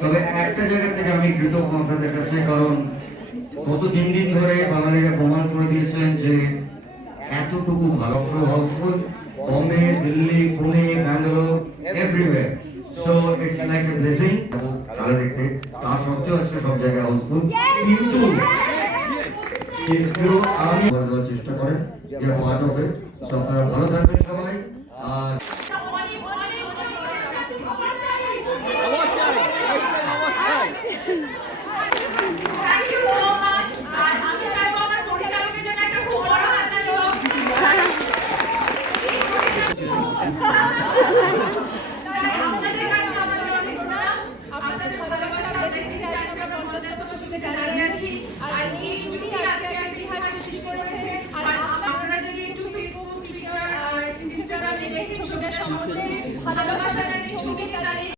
তবে একটা জায়গা থেকে আমি কৃতজ্ঞ আপনাদের কাছে, কারণ গত 3 দিন ধরে বাঙালিরা প্রমাণ করে দিয়েছেন যে এতটুকু ভালো Housefull Bombay, Delhi, Pune, Bangalore, everywhere. So it's like a blessing. খেলা দেখতে তা সত্ত্বেও আজকে সব জায়গায় হাউসফুল, কিন্তু আমি চেষ্টা করেন, পার্ট অফ ইট। আপনারা ভালো থাকবেন সবাই। আর